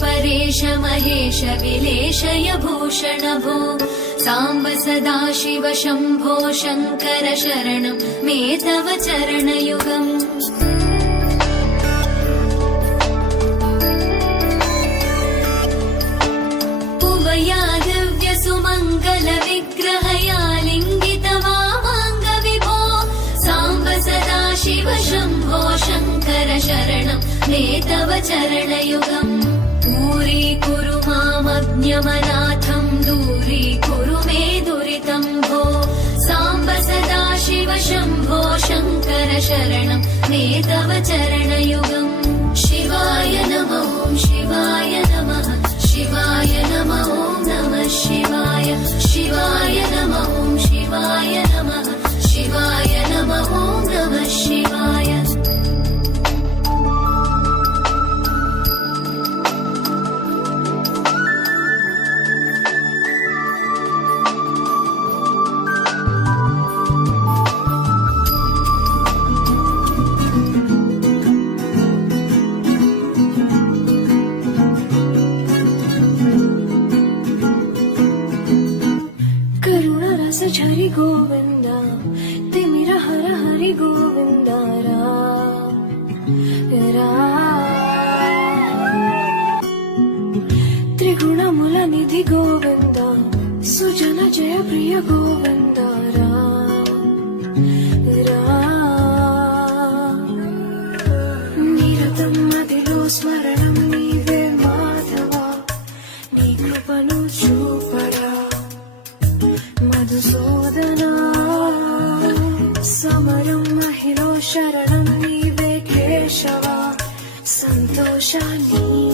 परेश महेश विलेशय भूषण भो साम्ब सदाशिव शम्भो शङ्कर शरणं मे तव चरणयुगम् उभया दिव्य सुमङ्गल विग्रहया लिङ्गित वामाङ्ग विभो साम्ब सदाशिव शम्भो शङ्कर शरणं मे तव चरणयुगम् दूरीकुरु मामज्ञमनाथं दूरीकुरु मे दुरितं भो साम्ब सदाशिव शम्भो शङ्कर शरणं मे तव चरणयुगम् शिवाय नमः शिवाय नमः शिवाय नमः नमः शिवाय शिवाय नमः शिवाय नमः शिवाय नमः नमः शिवाय हरि गोविंद तिमिर हर हरि गोविंद त्रिगुणमुल निधि गोविंद सुजन जय प्रिय गोविंद निरतं मदिलो स्मरणं नीवे माधव नी कृपनु చూపడా మధుసూదనా సమరం మహిళ శరణం నీవే కేశవ సంతోషాన్ని